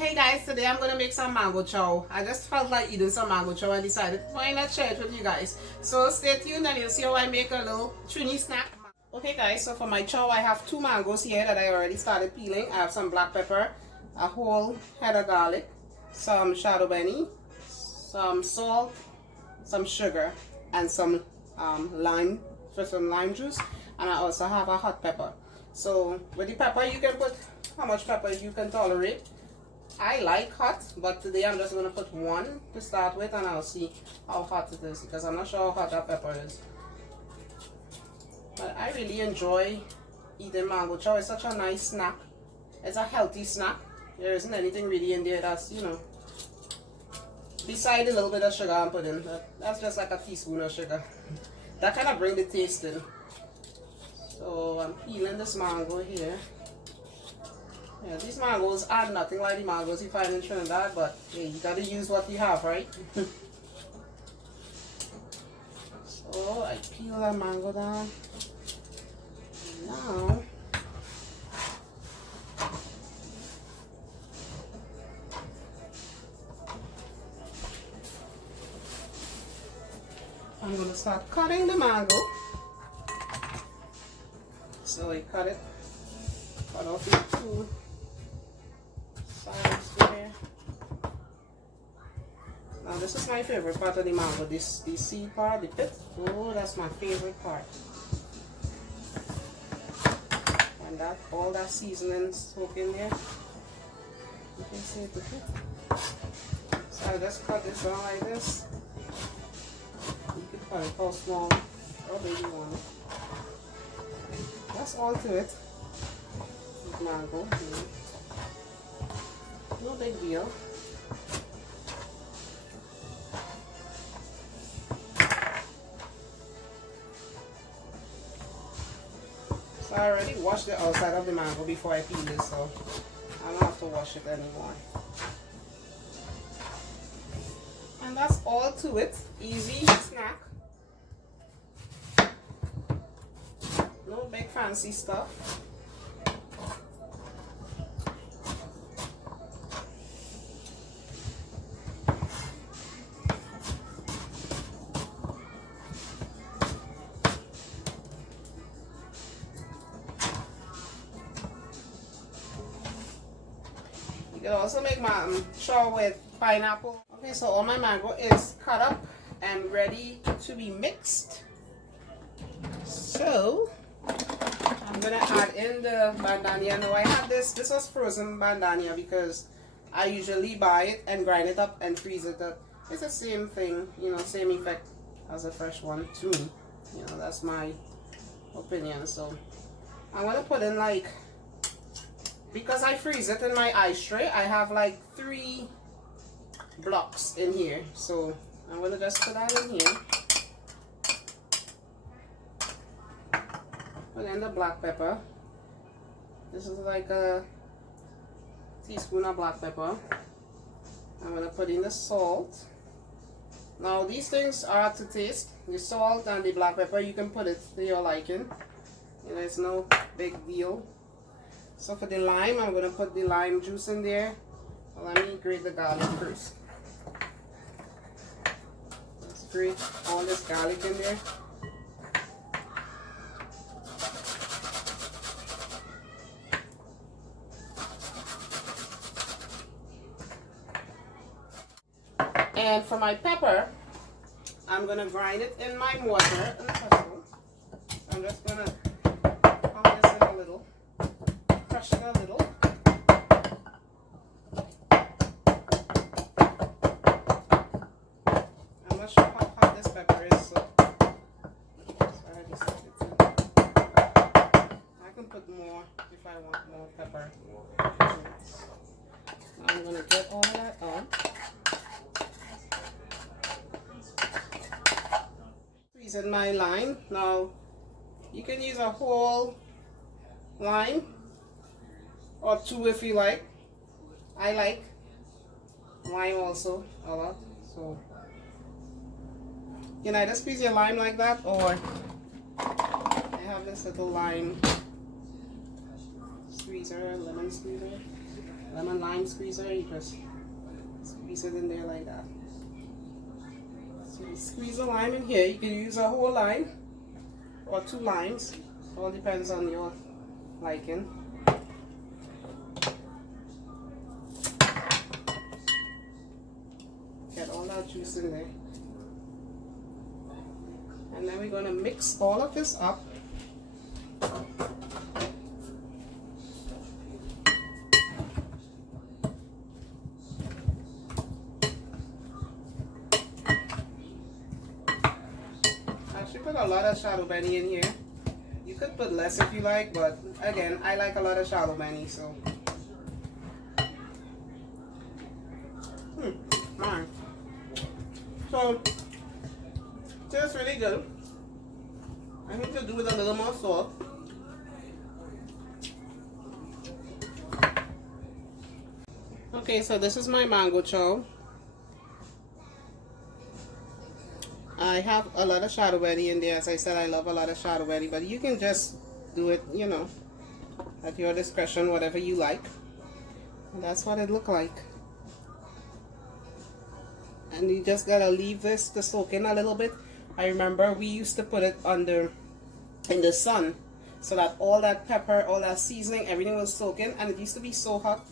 Hey guys, today I'm gonna make some mango chow. I just felt like eating some mango chow and decided why not share it with you guys. So stay tuned and you'll see how I make a little Trini snack. Okay guys, so for my chow I have 2 mangoes here that I already started peeling. I have some black pepper, a whole head of garlic, some shadow benny, some salt, some sugar, and some lime for some lime juice. And I also have a hot pepper. So with the pepper you can put how much pepper you can tolerate. I like hot, but today I'm just going to put 1 to start with and I'll see how hot it is because I'm not sure how hot that pepper is. But I really enjoy eating mango chow. It's such a nice snack. It's a healthy snack. There isn't anything really in there that's, you know, beside a little bit of sugar I'm putting. That's just like a teaspoon of sugar. That kind of brings the taste in. So I'm peeling this mango here. Yeah, these mangoes are nothing like the mangoes you find in Trinidad, but hey, you gotta use what you have, right? So I peel that mango down. Now I'm gonna start cutting the mango. So I cut off the 2 sides there. Now this is my favorite part of the mango, the seed part, the pit. Oh, that's my favorite part. And that all that seasoning soak in there. You can see the pit. So I just cut this down like this. You can cut it how small or big you want it. That's all to it. Mango. No big deal. So I already washed the outside of the mango before I peel it, so I don't have to wash it anymore. And that's all to it. Easy snack. No big fancy stuff. You can also make my chow with pineapple. Okay, so all my mango is cut up and ready to be mixed. So I'm gonna add in the bandania. Now I have this was frozen bandania because I usually buy it and grind it up and freeze it up. It's the same thing, you know, same effect as a fresh one to me. You know, that's my opinion. So I'm gonna put in like, because I freeze it in my ice tray, I have like 3 blocks in here. So I'm gonna just put that in here. Put in the black pepper. This is like a teaspoon of black pepper. I'm gonna put in the salt. Now these things are to taste. The salt and the black pepper, you can put it to your liking. You know, it's no big deal. So for the lime, I'm gonna put the lime juice in there. Well, let me grate the garlic first. Let's grate all this garlic in there. And for my pepper, I'm gonna grind it in my mortar and pestle. I'm just gonna pump this in a little, crush it a little. I'm not sure how hot this pepper is, so I already set it in. I can put more if I want more pepper. Now I'm gonna get all that on. In my lime. Now you can use a whole lime or 2 if you like. I like lime also a lot, so you can either squeeze your lime like that, or I have this little lime squeezer, lemon squeezer. lemon lime squeezer. You just squeeze it in there like that. So you squeeze a lime in here. You can use a whole lime or 2 limes. All depends on your liking. Get all that juice in there. And then we're going to mix all of this up. I should put a lot of shadow benny in here. You could put less if you like, but again, I like a lot of shadow benny, so. Man. So, tastes really good. I need to do with a little more salt. Okay, so this is my mango chow. I have a lot of shadow benny in there. As I said, I love a lot of shadow benny, but you can just do it, you know, at your discretion, whatever you like. And that's what it looked like. And you just gotta leave this to soak in a little bit. I remember we used to put it under in the sun so that all that pepper, all that seasoning, everything was soaking, and it used to be so hot